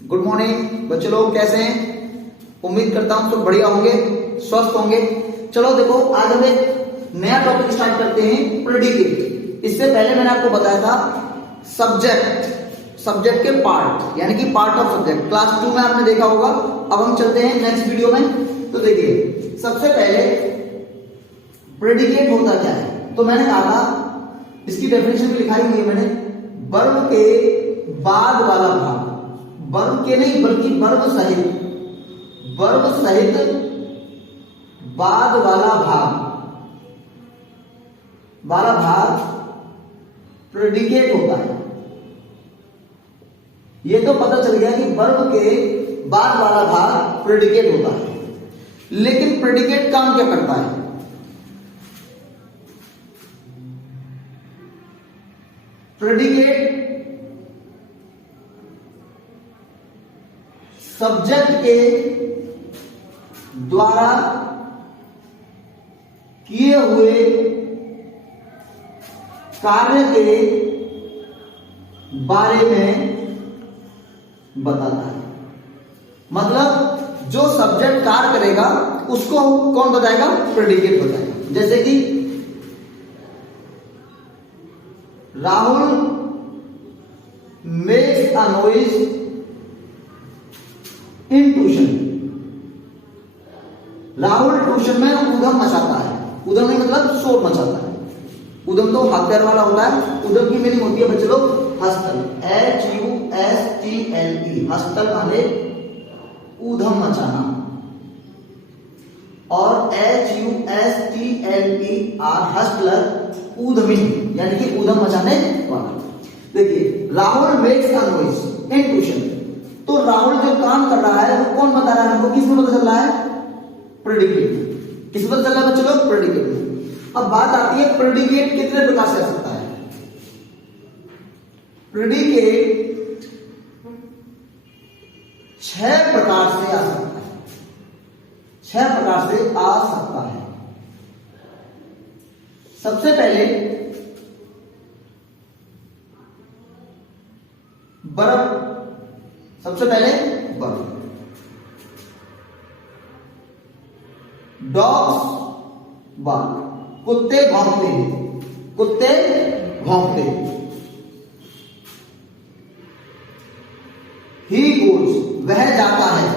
Good morning बच्चे लोग, कैसे हैं? उम्मीद करता हूं सब बढ़िया होंगे, स्वस्थ होंगे। चलो देखो, आज हम एक नया टॉपिक स्टार्ट करते हैं, प्रेडिकेट। इससे पहले मैंने आपको बताया था सब्जेक्ट के पार्ट, यानी कि पार्ट ऑफ सब्जेक्ट। क्लास 2 में आपने देखा होगा। अब हम चलते हैं नेक्स्ट वीडियो में। तो देखिए, सबसे पहले प्रेडिकेट होता क्या है। तो मैंने कहा था, इसकी डेफिनेशन भी लिखाई हुई है मैंने, वर्ब के बाद वाला भाग, वर्ब के नहीं बल्कि वर्ब सहित बाद वाला भाग प्रेडिकेट होता है। ये तो पता चल गया कि वर्ब के बाद वाला भाग प्रेडिकेट होता है। लेकिन प्रेडिकेट काम क्या करता है? प्रेडिकेट सब्जेक्ट के द्वारा किए हुए कार्य के बारे में बताता है। मतलब जो सब्जेक्ट कार्य करेगा उसको कौन बताएगा? प्रेडिकेट बताएगा। जैसे कि Rahul makes a noise in tuition. Rahul tuition में उधम मचाता है। उधम नहीं मतलब शोर मचाता है। उधम तो हाथ पैर वाला होता है। उधम की मीनिंग होती है बच्चे लोग हस्तल, HUSTLE। हस्तल माने उधम मचाना, और HUSTLER हस्तलर ऊधमी, यानी कि उधम मचाने वाला। देखिए, Rahul makes a noise in tuition. तो राहुल जो काम कर रहा है वो कौन बता रहा है हमको? किस में पता चल रहा है? प्रेडिकेट। किस में पता चल रहा है बच्चों लोग? प्रेडिकेट में। अब बात आती है, प्रेडिकेट कितने प्रकार से आ सकता है? प्रेडिकेट 6 प्रकार से आ सकता है। 6 प्रकार से आ सकता है। सबसे पहले वर्ब। डॉग्स बार्क, कुत्ते भौंकते हैं। ही गोज, वह जाता है।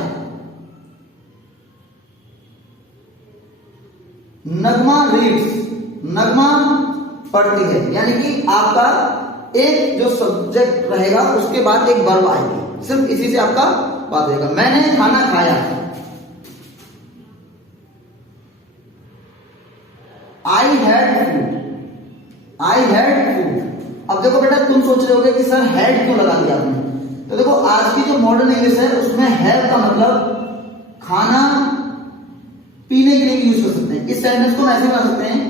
नगमा रीड्स, नगमा पढ़ती है। यानी कि आपका एक जो सब्जेक्ट रहेगा उसके बाद एक वर्ब आएगी। सिर्फ इसी से आपका बात रहेगा। मैंने खाना खाया। I had food। अब देखो बेटा, तुम सोच रहे होगे कि सर हैड क्यों लगा दिया आपने। तो देखो, आज की जो मॉडर्न इंग्लिश है उसमें हैव का मतलब खाना पीने के लिए यूज कर सकते हैं। इस सेंटेंस को ऐसे बना सकते हैं,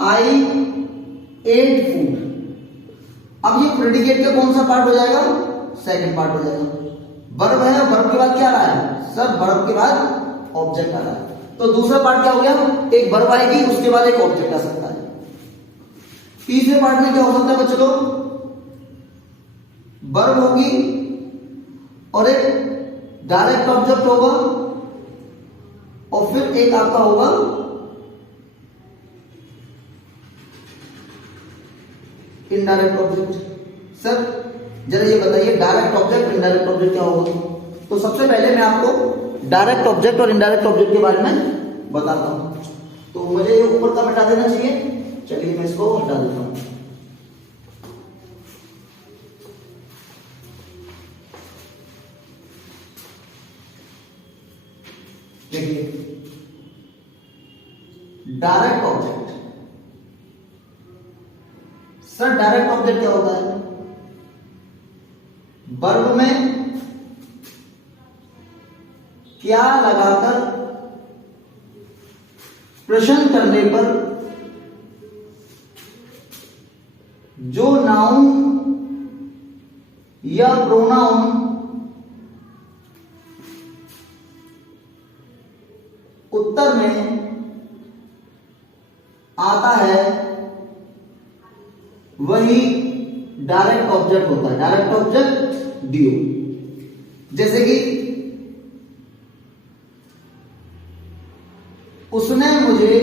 I ate food। अब ये प्रेडिकेट का कौन सा पार्ट हो जाएगा? सेकंड पार्ट हो जाएगा। वर्ब है, वर्ब के बाद क्या आ रहा है? सर वर्ब के बाद ऑब्जेक्ट आ रहा है। तो दूसरा पार्ट क्या हो गया? एक वर्ब आएगी, उसके बाद एक ऑब्जेक्ट आ सकता है। तीसरे पार्ट में क्या हो सकता है बच्चों लोग? वर्ब होगी और एक डायरेक्ट ऑब्जेक्ट होगा, और फिर एक आपका होगा इनडायरेक्ट ऑब्जेक्ट। सर जरा ये बताइए, डायरेक्ट ऑब्जेक्ट, इनडायरेक्ट ऑब्जेक्ट क्या होगा? तो सबसे पहले मैं आपको डायरेक्ट ऑब्जेक्ट और इनडायरेक्ट ऑब्जेक्ट के बारे में बताता हूं। तो मुझे ये ऊपर का हटा देना चाहिए। चलिए मैं इसको हटा देता हूं। देखिए, direct object. Sir direct object क्या होता है? वर्ब में क्या लगाकर प्रश्न करने पर जो नाउन या प्रोनाउन उत्तर में आता है वही डायरेक्ट ऑब्जेक्ट होता है। Direct object DO. जैसे कि उसने मुझे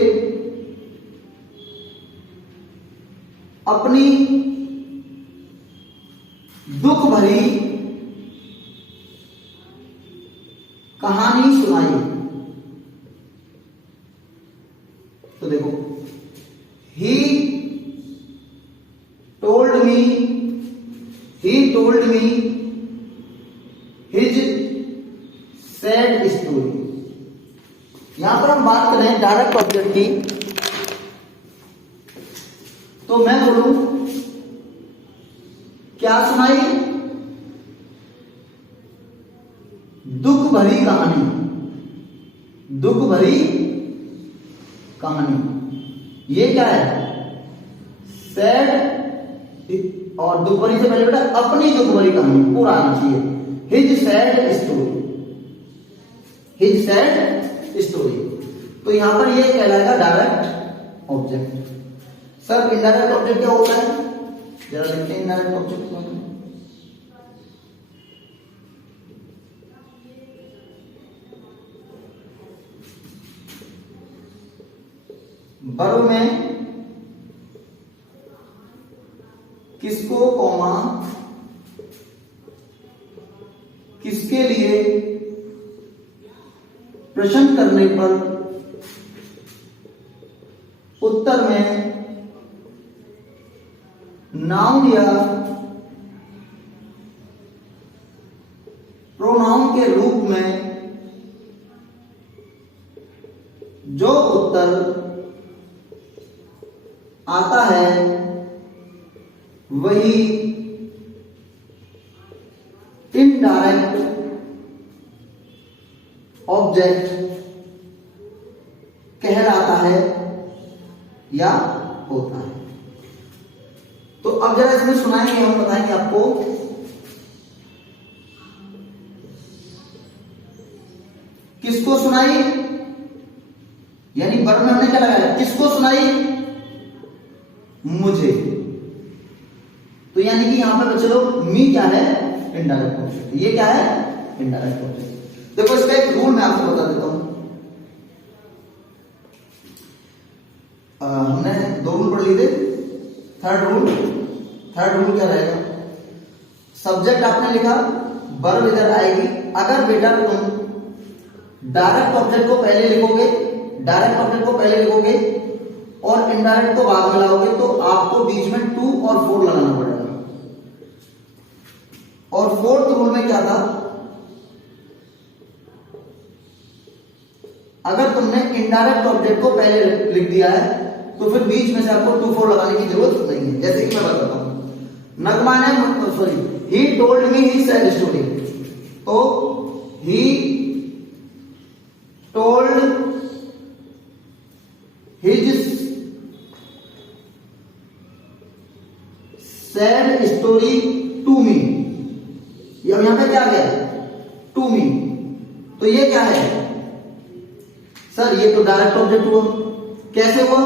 अपनी दुख भरी कहानी सुनाई। तो देखो, ही told me his sad story. यहां पर हम बात करें डायरेक्ट ऑब्जेक्ट की, तो मैं बोलूं क्या सुनाई? दुख भरी कहानी। दुख भरी कहानी, ये क्या है? सैड, और दुख भरी से पहले बेटा अपनी दुख भरी कहानी पूरा आना चाहिए। His sad story, his sad story. तो यहां पर ये कहलाएगा direct object. Sir indirect object क्या होता है? जरा लिखते हैं इनडायरेक्ट ऑब्जेक्ट। वर्ब में किसको कॉमा किसके लिए प्रश्न करने पर उत्तर में नाउन या प्रोनाउन के रूप में जो उत्तर आता है वही इनडायरेक्ट ऑब्जेक्ट कहलाता है या होता है। तो अब जरा इसमें सुनाएंगे, हम बताएंगे आपको किसको सुनाई, यानी वर्ब में हमने क्या लगाया? किसको सुनाई? मुझे। तो यानी कि यहां पर बच्चे लोग मी क्या है? Indirect object. ये क्या है? Indirect object. देखो इसका एक रूल मैं आपको बता देता हूं। हमने दो रूल पढ़ लिए थे। थर्ड रूल क्या रहेगा? सब्जेक्ट आपने लिखा, वर्ब इधर आएगी। अगर बेटा तुम डायरेक्ट ऑब्जेक्ट को पहले लिखोगे और इनडायरेक्ट को बाद में लाओगे तो आपको बीच में टू और फोर लगाना पड़ेगा। और फोर्थ रूल में क्या था? अगर तुमने इनडायरेक्ट ऑब्जेक्ट को पहले लिख दिया है तो फिर बीच में से आपको टू फोर लगाने की जरूरत नहीं है। जैसे कि मैं बताता हूं, नगमा ने he told me his sad story. तो he told his sad story to me. यहां पे क्या गया? To me. तो ये क्या है? सर ये तो डायरेक्ट ऑब्जेक्ट हुआ। कैसे हुआ?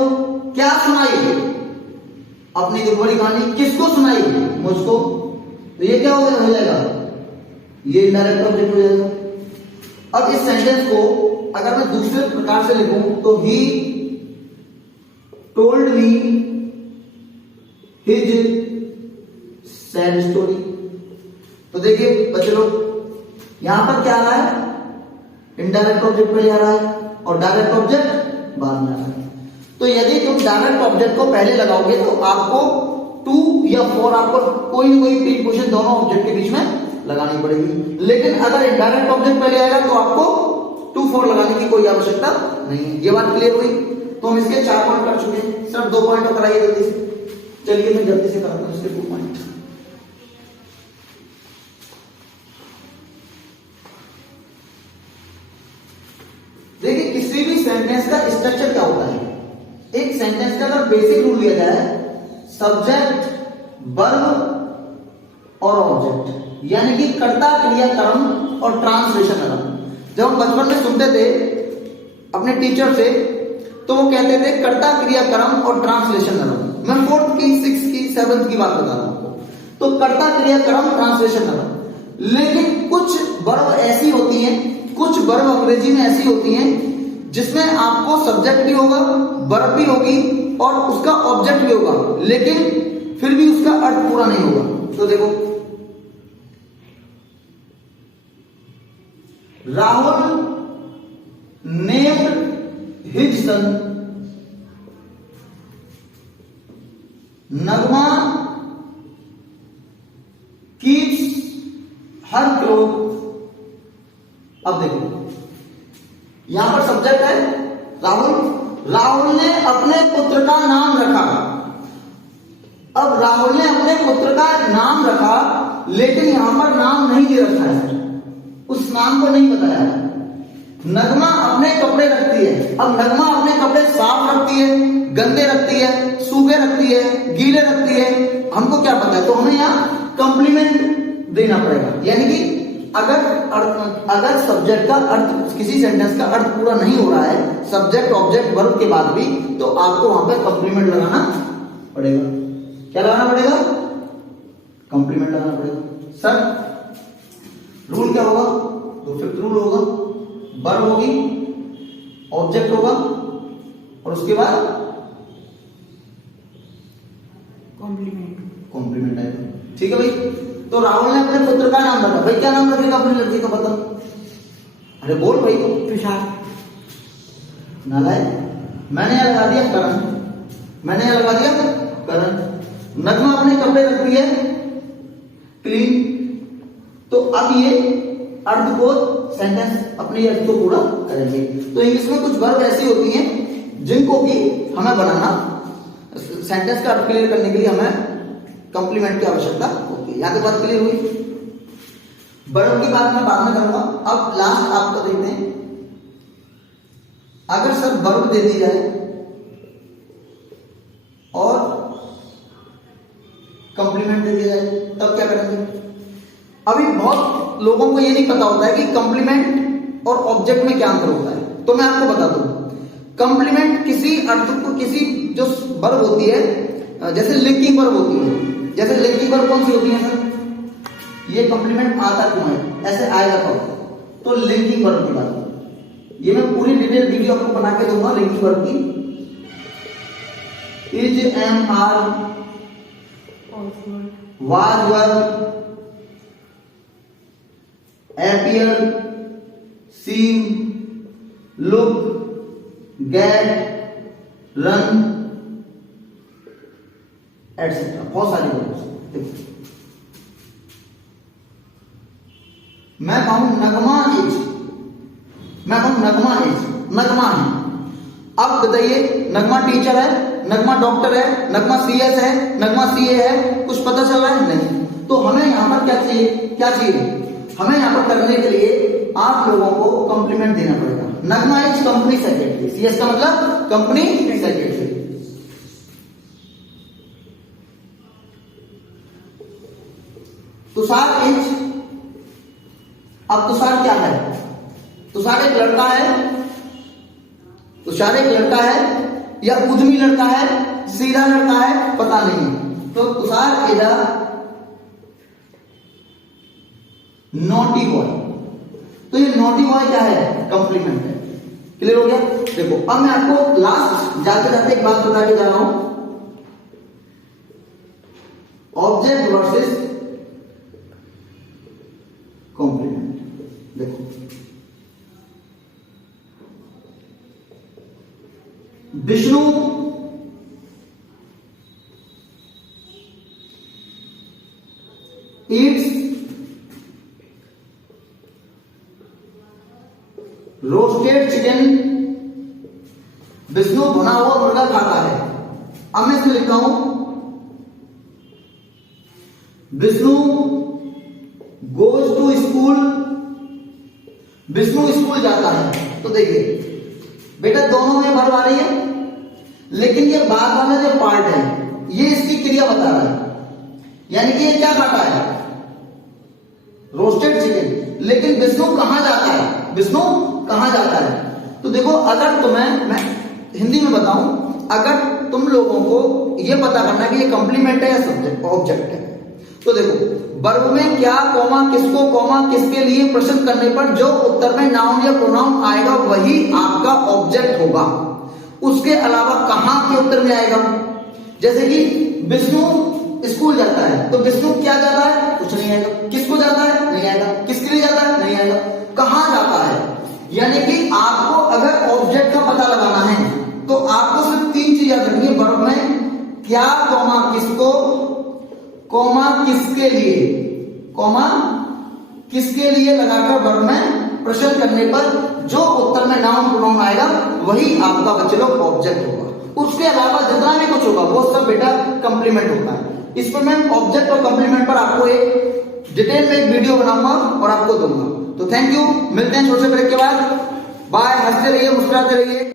क्या सुनाई? अपनी दुख भरी कहानी। किसको सुनाई? मुझको। तो ये क्या हो जाएगा? ये इनडायरेक्ट ऑब्जेक्ट हो जाएगा। अब इस सेंटेंस को अगर मैं दूसरे प्रकार से लिखूं तो he told me his sad story. तो देखिए बच्चे लोग, यहां पर क्या आ रहा है? इनडायरेक्ट ऑब्जेक्ट पहले आ रहा है और डायरेक्ट ऑब्जेक्ट बाद में आ रहा है। तो यदि तुम डायरेक्ट ऑब्जेक्ट को पहले लगाओगे तो आपको टू या फोर, आपको कोई ना कोई प्रीपोजिशन दोनों ऑब्जेक्ट के बीच में लगानी पड़ेगी। लेकिन अगर इनडायरेक्ट ऑब्जेक्ट पहले आएगा तो आपको टू फोर लगाने की कोई आवश्यकता नहीं है। ये बात क्लियर हुई? तो हम इसके 4 पॉइंट कर चुके हैं। सिर्फ 2 पॉइंट और कराइए जल्दी से। चलिए मैं जल्दी से कराता हूं इसके 2 पॉइंट। देखिए किसी भी सेंटेंस का स्ट्रक्चर क्या होता है? एक सेंटेंस का अगर बेसिक रूल लिया जाए, सब्जेक्ट, वर्ब और ऑब्जेक्ट, यानी कि कर्ता, क्रिया, कर्म और ट्रांसलेशन अर्थ। जब हम बचपन में सुनते थे अपने टीचर से तो वो कहते थे कर्ता, क्रिया, कर्म और ट्रांसलेशन अर्थ। मैं 4th की, 6th की, 7th की बात बता रहा हूं। तो कर्ता, क्रिया, कर्म, ट्रांसलेशन अर्थ। लेकिन कुछ वर्ब ऐसी होती हैं, कुछ वर्ब अंग्रेजी में ऐसी होती हैं जिसमें आपको सब्जेक्ट भी होगा, वर्ब भी होगी और उसका ऑब्जेक्ट भी होगा, लेकिन फिर भी उसका अर्थ पूरा नहीं होगा। तो देखो, राहुल नेम्ड हिज सन, नगमा कीप्स हर क्लोथ। अब देखो, यहां पर सब्जेक्ट है राहुल। राहुल ने अपने पुत्र का नाम रखा। अब राहुल ने अपने पुत्र का नाम रखा, लेकिन यहां पर नाम नहीं दे रखा है, उस नाम को नहीं बताया। नगमा अपने कपड़े रखती है। अब नगमा अपने कपड़े साफ रखती है, गंदे रखती है, सूखे रखती है, गीले रखती है, हमको क्या पता है? तो हमें यहाँ कॉम्प्लीमेंट देना पड़ेगा। यानी कि अगर सब्जेक्ट का अर्थ, किसी सेंटेंस का अर्थ पूरा नहीं हो रहा है सब्जेक्ट ऑब्जेक्ट वर्ब के बाद भी, तो आपको वहां पे कॉम्प्लीमेंट लगाना पड़ेगा। क्या लगाना पड़ेगा? कॉम्प्लीमेंट लगाना पड़ेगा। सर रूल क्या होगा? तो फिफ्थ रूल होगा, वर्ब होगी, ऑब्जेक्ट होगा और उसके बाद कॉम्प्लीमेंट आएगा। ठीक है भाई। तो राहुल ने अपने पुत्र का नाम रखा। भाई क्या नाम रखेगा अपनी लड़की का? पता? अरे बोल भाई। तो तुषार। नालायक। मैंने यहां लगा दिया करण, मैंने यहां लगा दिया करण। नगमा अपने कपड़े रखती है क्लीन। तो अब ये अर्थ को, सेंटेंस अपने अर्थ को पूरा करेंगे। तो इंग्लिश में कुछ वर्ब ऐसी होती हैं जिनको कि हमें बनाना, सेंटेंस का अर्थ क्लियर करने के लिए हमें कॉम्प्लीमेंट की आवश्यकता होती है। यहां तक बात क्लियर हुई। वर्ब की बात मैं बाद में करूंगा। अब लास्ट आपको देखते हैं, अगर सर वर्ब दे दी जाए और कॉम्प्लीमेंट दे दिया जाए तब क्या करेंगे? अभी बहुत लोगों को ये नहीं पता होता है कि कॉम्प्लीमेंट और ऑब्जेक्ट में क्या अंतर होता है। तो मैं आपको बता दूं, कॉम्प्लीमेंट किसी अर्थ को, किसी जो वर्ब होती है, जैसे लिंकिंग वर्ब होती है, जैसे लिंकिंग वर्ब कौन सी होती है सर? ये कॉम्प्लीमेंट आता क्यों है, ऐसे आएगा तो लिंकिंग वर्ब की बात, ये मैं पूरी डिटेल वीडियो आपको बना के दूंगा लिंकिंग वर्ब की। Is, am, are, was, were, appear, seem, look, get, run, etc. बहुत सारी वर्ड्स। मैं कहूं नगमा इज, मैं कहूं नगमा इज, नगमा है। अब बताइए, नगमा टीचर है, नगमा डॉक्टर है, नगमा सीएस है, नगमा सीए है, कुछ पता चल रहा है? नहीं। तो हमें यहां पर क्या चाहिए? क्या चाहिए हमें यहां पर करने के लिए? आप लोगों को कॉम्प्लीमेंट देना पड़ेगा। नगमा इज कंपनी सेक्रेटरी, सीएस का मतलब कंपनी सेक्रेटरी। तुषार इज, अब तुषार क्या है? तुषार एक लड़का है, तुषार एक लड़का है या उद्यमी लड़का है, सीधा लड़का है, पता नहीं। तो Tushar is a naughty boy. तो ये नॉटी बॉय क्या है? कॉम्प्लीमेंट है। क्लियर हो गया? देखो, अब मैं आपको लास्ट जाते जाते एक बात बता के जा रहा हूं, ऑब्जेक्ट वर्सेस कॉम्प्लीमेंट। देखो, Vishnu eats roasted chicken. Vishnu भुना हुआ मुर्गा खाता है। अब मैं इसमें लिखता हूं, Vishnu goes to school. Vishnu school जाता है। तो देखिए बेटा, दोनों में वर्ब आ रही है, लेकिन ये बाद वाला जो पार्ट है ये इसकी क्रिया बता रहा है। यानी कि ये क्या खाता है? Roasted chicken. लेकिन विष्णु कहां जाता है? विष्णु कहां जाता है? तो देखो, अगर तुम्हें, मैं हिंदी में बताऊं, अगर तुम लोगों को यह पता करना है कि ये कॉम्प्लीमेंट है या सब्जेक्ट ऑब्जेक्ट है, तो देखो वर्ब में क्या, कॉमा किसको, कॉमा किसके लिए प्रश्न करने पर जो उत्तर में नाउन या प्रोनाउन आएगा वही आपका ऑब्जेक्ट होगा। उसके अलावा कहां के उत्तर में आएगा? जैसे कि विष्णु स्कूल जाता है, तो विष्णु क्या जाता है? कुछ नहीं आएगा। किसको जाता है? नहीं आएगा। किसके लिए जाता है? नहीं आएगा। कहां जाता है? यानी कि आपको अगर ऑब्जेक्ट का पता लगाना है तो आपको सिर्फ 3 चीज याद रखनी है वर्ब में, क्या, कॉमा किसको, कॉमा किसके लिए, कॉमा किसके लिए लगाकर वर्ब में प्रश्न करने पर जो उत्तर में नाउन प्रोनाउन आएगा वही आपका बच्चे लोग ऑब्जेक्ट होगा। उसके अलावा जितना भी कुछ होगा वो सब बेटा कंप्लीमेंट होता है। इस पर मैं ऑब्जेक्ट और कंप्लीमेंट पर आपको एक डिटेल में एक वीडियो बनाऊंगा और आपको दूंगा। तो थैंक यू, मिलते हैं छोटे ब्रेक के बाद। बाय, हंसते रहिए, मुस्कुराते रहिए।